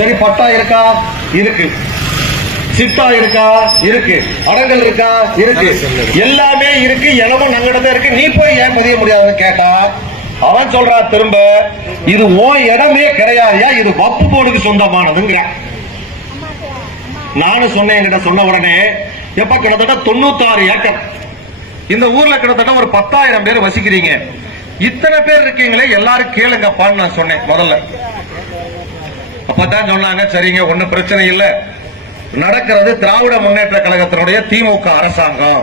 சரி பட்டா இருக்கா இருக்கு சித்தா இருக்கா இருக்கு அடங்கல் இருக்கா இருக்கு எல்லாமே இருக்கு எனவும் நங்கடத்தான் இருக்கு நீ போய் ஏன் முதிய முடியாதுன்னு கேட்டா அவன் சொல்றா திரும்ப இது ஓ இடமே கிடையாதுயா இது வப்பு போனுக்கு சொந்தமானதுங்கிற நானும் சொன்னேன் என்கிட்ட சொன்ன உடனே எப்ப கிட்டத்தட்ட தொண்ணூத்தாறு ஏக்கர் இந்த ஊர்ல கிட்டத்தட்ட ஒரு பத்தாயிரம் பேர் வசிக்கிறீங்க இத்தனை பேர் இருக்கீங்களே எல்லாரும் கேளுங்கப்பான்னு நான் சொன்னேன் முதல்ல அப்பதான் சொன்னாங்க சரிங்க ஒன்னும் பிரச்சனை இல்லை நடக்கிறது திராவிட முன்னேற்ற கழகத்தினுடைய திமுக அரசாங்கம்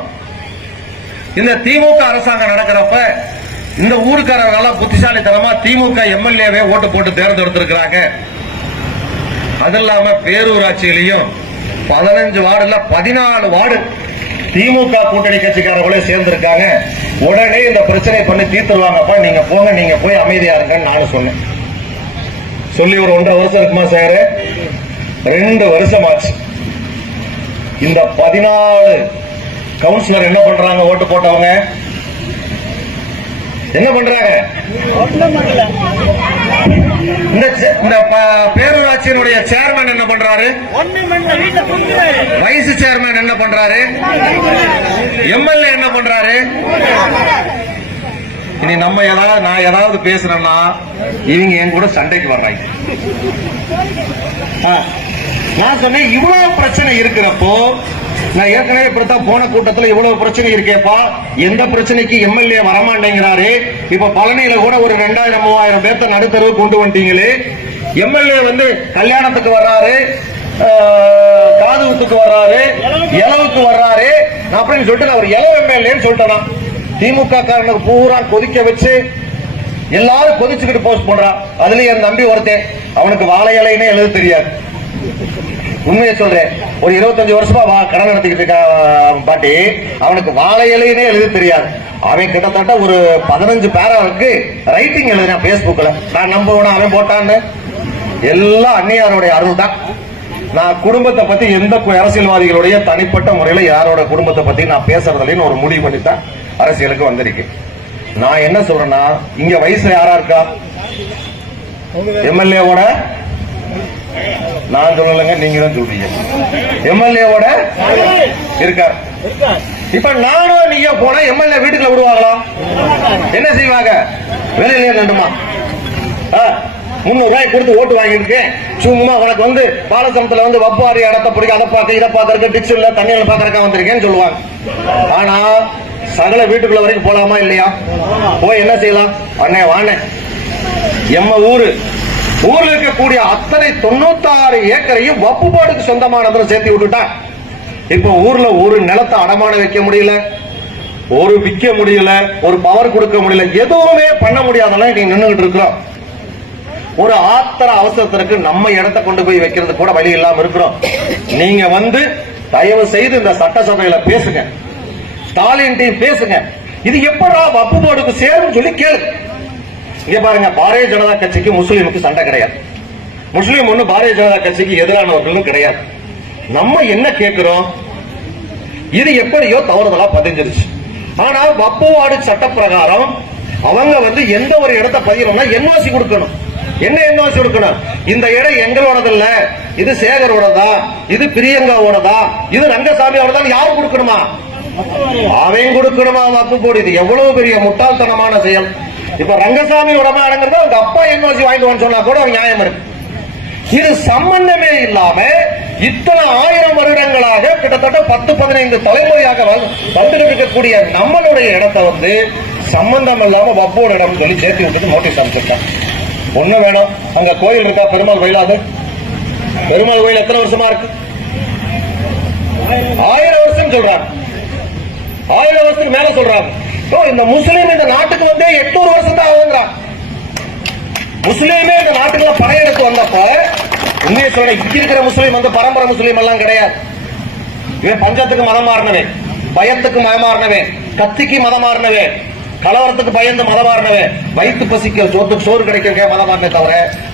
இந்த திமுக அரசாங்கம் நடக்கிறப்ப இந்த ஊருக்காரர்கள் புத்திசாலித்தனமா திமுக எம்எல்ஏவே ஓட்டு போட்டு தேர்ந்தெடுத்திருக்கிறாங்க அது இல்லாம பேரூராட்சியிலையும் பதினஞ்சு வார்டுல பதினாலு வார்டு திமுக கூட்டணி கட்சிக்காரர்களே சேர்ந்திருக்காங்க உடனே இந்த பிரச்சனை பண்ணி தீர்த்துருவாங்கப்பா நீங்க போங்க நீங்க போய் அமைதியா இருங்க நானும் சொன்னேன் சொல்லி ஒரு ஒன்றரை வருஷம் இருக்குமா சார் ரெண்டு வருஷம் ஆச்சு இந்த பதினாலு கவுன்சிலர் என்ன பண்றாங்க ஓட்டு போட்டவங்க என்ன பண்றாங்க இந்த பேரூராட்சியினுடைய சேர்மேன் என்ன பண்றாரு வைஸ் சேர்மேன் என்ன பண்றாரு எம்எல்ஏ என்ன பண்றாரு இனி நம்ம ஏதாவது நான் ஏதாவது பேசுறேன்னா இவங்க என் கூட சண்டைக்கு வர்றாங்க நான் சொன்னேன் இவ்வளவு பிரச்சனை இருக்கிறப்போ நான் ஏற்கனவே இப்படித்தான் போன கூட்டத்தில் இவ்வளவு பிரச்சனை இருக்கேப்பா எந்த பிரச்சனைக்கு எம்எல்ஏ வரமாட்டேங்கிறாரு இப்ப பழனியில கூட ஒரு ரெண்டாயிரம் மூவாயிரம் பேர்த்த நடுத்தரவு கொண்டு வந்துட்டீங்களே எம்எல்ஏ வந்து கல்யாணத்துக்கு வர்றாரு காதுகுத்துக்கு வர்றாரு இலவுக்கு வர்றாரு அப்படின்னு சொல்லிட்டு நான் ஒரு இலவு எம்எல்ஏன்னு சொல்லிட்டேன் திமுக காரனுக்கு பூரா கொதிக்க வச்சு எல்லாரும் கொதிச்சுக்கிட்டு போஸ்ட் பண்றான் அதுலயும் என் தம்பி ஒருத்தன் அவனுக்கு வாழை இலைன்னு எழுத தெரியாது உண்மையை சொல்றேன் ஒரு இருபத்தஞ்சு வருஷமா வா கடன் நடத்திக்கிட்டு இருக்க பாட்டி அவனுக்கு வாழை இலைன்னே எழுத தெரியாது அவன் கிட்டத்தட்ட ஒரு பதினஞ்சு பேராவுக்கு ரைட்டிங் எழுதினான் பேஸ்புக்ல நான் நம்புவேன் அவன் போட்டான்னு எல்லாம் அன்னியாருடைய அருள் தான் நான் குடும்பத்தை பத்தி எந்த அரசியல்வாதிகளுடைய தனிப்பட்ட முறையில யாரோட குடும்பத்தை பத்தி நான் பேசுறதுலன்னு ஒரு முடிவு பண்ணித்தான் அரசியலுக்கு வந்திருக்கு நான் என்ன சொல்றேன்னா இங்க வயசுல யாரா இருக்கா எம்எல்ஏவோட நான் சொல்லலைங்க நீங்க தான் சொல்றீங்க எம்எல்ஏவோட இருக்கார் இப்ப நானும் நீங்க போனா எம்எல்ஏ வீட்டுக்குள்ள விடுவாங்களா என்ன செய்வாங்க வேலையிலே நண்டுமா முன்னூறு ரூபாய் கொடுத்து ஓட்டு வாங்கியிருக்கேன் சும்மா உனக்கு வந்து பாலசமத்துல வந்து வப்பாரி இடத்த பிடிக்க அதை பார்க்க இதை பார்க்கறக்கு டிச்சல்ல தண்ணியில பாக்குறக்கா வந்திருக்கேன்னு சொல்லுவாங்க ஆனா சகல வீட்டுக்குள்ள வரைக்கும் போலாமா இல்லையா போய் என்ன செய்யலாம் அண்ணே வாண்ணே எம்ம ஊரு ஊர்ல இருக்கக்கூடிய அத்தனை தொண்ணூத்தாறு ஏக்கரையும் வப்புபாடுக்கு சொந்தமானதுல சேர்த்து விட்டுட்டான் இப்ப ஊர்ல ஒரு நிலத்தை அடமான வைக்க முடியல ஒரு விற்க முடியல ஒரு பவர் கொடுக்க முடியல எதுவுமே பண்ண முடியாதெல்லாம் நீ நின்றுகிட்டு இருக்கிறோம் ஒரு ஆத்திர அவசரத்திற்கு நம்ம இடத்தை கொண்டு போய் வைக்கிறது கூட வழி இல்லாம இருக்கிறோம் நீங்க வந்து தயவு செய்து இந்த சட்டசபையில பேசுங்க ஸ்டாலின் பேசுங்க இது எப்படா வப்பு போர்டுக்கு சேரும் சொல்லி கேளு இங்க பாருங்க பாரதிய ஜனதா கட்சிக்கு முஸ்லீமுக்கு சண்டை கிடையாது முஸ்லீம் ஒண்ணு பாரதிய ஜனதா கட்சிக்கு எதிரானவர்களும் கிடையாது நம்ம என்ன கேட்கிறோம் இது எப்படியோ தவறுதலா பதிஞ்சிருச்சு ஆனா வப்புவாடு சட்ட பிரகாரம் அவங்க வந்து எந்த ஒரு இடத்தை பதியணும்னா என்ஓசி கொடுக்கணும் என்ன என்ஓசி கொடுக்கணும் இந்த இடம் எங்களோடது இல்ல இது சேகரோடதா இது பிரியங்காவோடதா இது ரங்கசாமியோடதான் யாரும் கொடுக்கணுமா அவையும் கொடுக்கணுமா அவன் அப்பு போடு இது எவ்வளவு பெரிய முட்டாள்தனமான செயல் இப்ப ரங்கசாமி உடமானங்கிறது அவங்க அப்பா என்ஓசி வாங்கிக்கோன்னு சொன்னா கூட அவங்க நியாயம் இருக்கு இது சம்பந்தமே இல்லாம இத்தனை ஆயிரம் வருடங்களாக கிட்டத்தட்ட பத்து பதினைந்து தலைமுறையாக வந்துட்டு இருக்கக்கூடிய நம்மளுடைய இடத்தை வந்து சம்பந்தம் இல்லாம வப்போட இடம் சொல்லி சேர்த்து விட்டுட்டு நோட்டீஸ் அனுப்பிச்சிருக்காங்க ஒண்ணு வேணும் அங்க கோயில் இருக்கா பெருமாள் கோயிலாது பெருமாள் கோயில் எத்தனை வருஷமா இருக்கு ஆயிரம் வருஷம் சொல்றாங்க ஆயிரம் வருஷத்துக்கு மேல சொல்றாங்க இந்த முஸ்லீம் இந்த நாட்டுக்கு வந்து எட்நூறு வருஷத்தை ஆகுங்கிறான் முஸ்லீமே இந்த நாட்டுக்குள்ள படையெடுத்து வந்தப்ப உண்மையை சொல்ற இங்க இருக்கிற முஸ்லீம் வந்து பரம்பரை முஸ்லீம் எல்லாம் கிடையாது இவன் பஞ்சத்துக்கு மதம் மாறினவே பயத்துக்கு மதம் மாறினவே கத்திக்கு மதம் மாறினவே கலவரத்துக்கு பயந்து மதமாறினவே வயிற்று பசிக்க சோத்துக்கு சோறு கிடைக்க மதமாறினே தவிர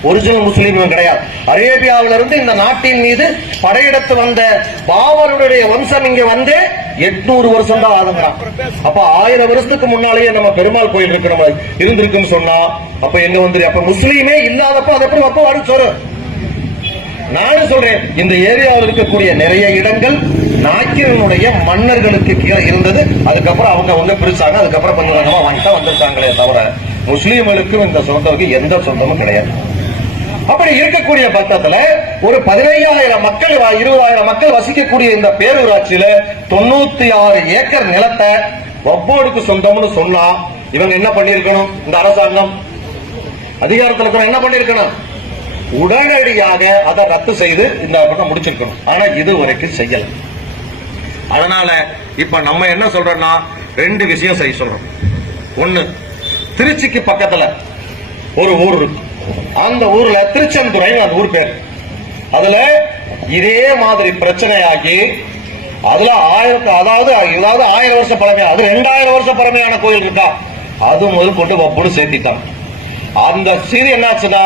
ஒரிஜினல் முஸ்லீம் கிடையாது அரேபியாவில இருந்து இந்த நாட்டின் மீது படையெடுத்து வந்த பாவருடைய வம்சம் இங்க வந்து எட்நூறு வருஷம் தான் ஆதங்கிறான் அப்ப ஆயிரம் வருஷத்துக்கு முன்னாலேயே நம்ம பெருமாள் கோயில் இருக்கு நம்ம இருந்திருக்குன்னு சொன்னா அப்ப என்ன வந்து அப்ப முஸ்லீமே இல்லாதப்ப அதை எப்படி அப்போ வரும் நானும் சொல்றேன் இந்த ஏரியாவில் இருக்கக்கூடிய நிறைய இடங்கள் நாக்கிரனுடைய மன்னர்களுக்கு கீழே இருந்தது அதுக்கப்புறம் அவங்க அவங்க பிரிச்சாங்க அதுக்கப்புறம் கொஞ்சம் கொஞ்சமா வந்துட்டா வந்துருக்காங்களே தவிர முஸ்லீம்களுக்கும் இந்த சொந்தத்துக்கு எந்த சொந்தமும் கிடையாது அப்படி இருக்கக்கூடிய பட்சத்துல ஒரு பதினையாயிரம் மக்கள் இருபதாயிரம் மக்கள் வசிக்கக்கூடிய இந்த பேரூராட்சியில தொண்ணூத்தி ஆறு ஏக்கர் நிலத்தை ஒவ்வொருக்கு சொந்தம்னு சொன்னா இவங்க என்ன பண்ணிருக்கணும் இந்த அரசாங்கம் அதிகாரத்தில் என்ன பண்ணிருக்கணும் உடனடியாக அதை ரத்து செய்து இந்த பண்ண முடிச்சிருக்கணும் ஆனா இது வரைக்கும் செய்யல அதனால இப்ப நம்ம என்ன சொல்றோம்னா ரெண்டு விஷயம் செய்ய சொல்றோம் ஒண்ணு திருச்சிக்கு பக்கத்துல ஒரு ஊர் இருக்கு அந்த ஊர்ல திருச்செந்துறை அந்த ஊர் பேர் அதுல இதே மாதிரி பிரச்சனையாகி அதுல ஆயிரத்து அதாவது ஏதாவது ஆயிரம் வருஷம் பழமையா அது ரெண்டாயிரம் வருஷம் பழமையான கோயில் இருக்கா அது முதல் கொண்டு வப்புன்னு சேர்த்திட்டான் அந்த சீர் என்னாச்சுன்னா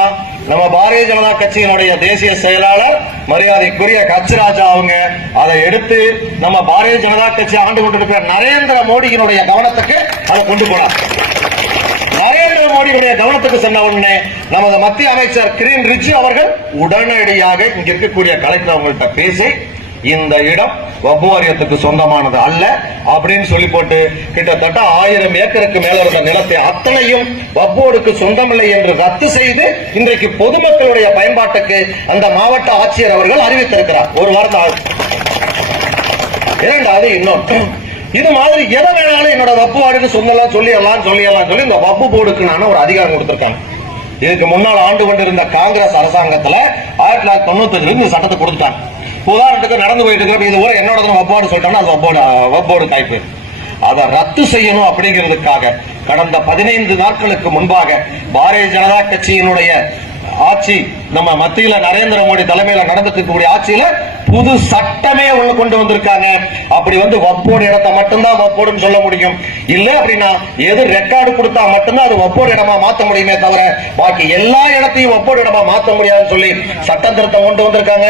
நம்ம பாரதிய ஜனதா கட்சியினுடைய தேசிய செயலாளர் மரியாதைக்குரிய கச்சராஜா அவங்க அதை எடுத்து நம்ம பாரதிய ஜனதா கட்சி ஆண்டு கொண்டிருக்கிற நரேந்திர மோடியினுடைய கவனத்துக்கு அதை கொண்டு போனார் நரேந்திர மோடியுடைய கவனத்துக்கு சென்ன உடனே நமது மத்திய அமைச்சர் கிரீன் ரிஜு அவர்கள் உடனடியாக இங்க இருக்கக்கூடிய கலெக்டர் அவங்கள்ட்ட பேசி இந்த இடம் வபுவாரியத்துக்கு சொந்தமானது அல்ல அப்படின்னு சொல்லி போட்டு கிட்டத்தட்ட ஆயிரம் ஏக்கருக்கு மேல இருந்த நிலத்தை அத்தனையும் வப்போருக்கு சொந்தமில்லை என்று ரத்து செய்து இன்றைக்கு பொதுமக்களுடைய பயன்பாட்டுக்கு அந்த மாவட்ட ஆட்சியர் அவர்கள் அறிவித்திருக்கிறார் ஒரு வாரத்தால் இரண்டாவது இன்னும் இது மாதிரி எதை வேணாலும் என்னோட வப்பு வார்டுக்கு சொல்லலாம் சொல்லிடலாம் சொல்லிடலாம் சொல்லி இந்த வப்பு போர்டுக்கு நான் ஒரு அதிகாரம் கொடுத்திருக்காங்க இதுக்கு முன்னால் ஆண்டு கொண்டிருந்த காங்கிரஸ் அரசாங்கத்தில் ஆயிரத்தி தொள்ளாயிரத்தி தொண்ணூத்தி அஞ்சுல இந்த சட்டத்தை கொடுத்துட்டாங்க உதாரணத்துக்கு நடந்து போயிட்டு இருக்கிற இது ஒரு என்னோட வப்போடு சொல்லிட்டோம்னா அது வப்போடு வப்போடு காய்ப்பு அதை ரத்து செய்யணும் அப்படிங்கிறதுக்காக கடந்த பதினைந்து நாட்களுக்கு முன்பாக பாரதிய ஜனதா கட்சியினுடைய ஆட்சி நம்ம மத்தியில நரேந்திர மோடி தலைமையில நடந்துட்டு இருக்கக்கூடிய ஆட்சியில புது சட்டமே உள்ள கொண்டு வந்திருக்காங்க அப்படி வந்து வப்போடு இடத்தை மட்டும்தான் வப்போடுன்னு சொல்ல முடியும் இல்ல அப்படின்னா எது ரெக்கார்டு கொடுத்தா மட்டும்தான் அது வப்போடு இடமா மாத்த முடியுமே தவிர பாக்கி எல்லா இடத்தையும் வப்போடு இடமா மாத்த முடியாதுன்னு சொல்லி சட்ட திருத்தம் கொண்டு வந்திருக்காங்க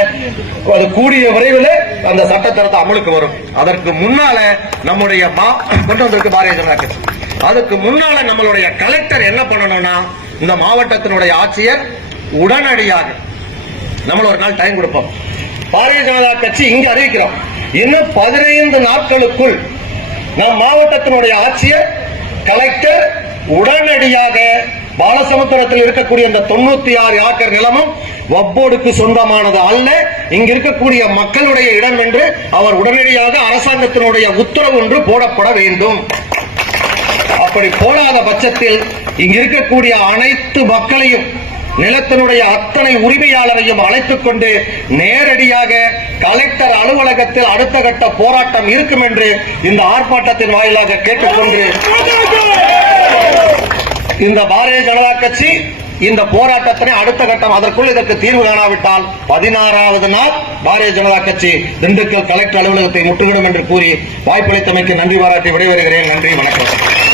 அது கூடிய விரைவில் அந்த சட்ட திருத்தம் அமலுக்கு வரும் அதற்கு முன்னால நம்முடைய மா கொண்டு வந்திருக்கு பாரதிய ஜனதா கட்சி அதுக்கு முன்னால நம்மளுடைய கலெக்டர் என்ன பண்ணணும்னா இந்த மாவட்டத்தினுடைய ஆட்சியர் உடனடியாக நம்ம ஒரு நாள் டைம் கொடுப்போம் பாரதிய ஜனதா கட்சி இங்கு அறிவிக்கிறோம் இன்னும் பதினைந்து நாட்களுக்குள் நம் மாவட்டத்தினுடைய ஆட்சியை கலெக்டர் உடனடியாக பாலசமுத்திரத்தில் இருக்கக்கூடிய இந்த தொண்ணூத்தி ஆறு ஏக்கர் நிலமும் வப்போடுக்கு சொந்தமானது அல்ல இங்க இருக்கக்கூடிய மக்களுடைய இடம் என்று அவர் உடனடியாக அரசாங்கத்தினுடைய உத்தரவு ஒன்று போடப்பட வேண்டும் அப்படி போடாத பட்சத்தில் இங்க இருக்கக்கூடிய அனைத்து மக்களையும் நிலத்தினுடைய அத்தனை உரிமையாளரையும் அழைத்துக் கொண்டு நேரடியாக கலெக்டர் அலுவலகத்தில் அடுத்த கட்ட போராட்டம் இருக்கும் என்று இந்த ஆர்ப்பாட்டத்தின் வாயிலாக கேட்டுக்கொண்டு இந்த பாரதிய ஜனதா கட்சி இந்த போராட்டத்தினை அடுத்த கட்டம் அதற்குள் இதற்கு தீர்வு காணாவிட்டால் பதினாறாவது நாள் பாரதிய ஜனதா கட்சி திண்டுக்கல் கலெக்டர் அலுவலகத்தை முட்டுவிடும் என்று கூறி வாய்ப்பளித்தமைக்கு நன்றி பாராட்டி விடைபெறுகிறேன் நன்றி வணக்கம்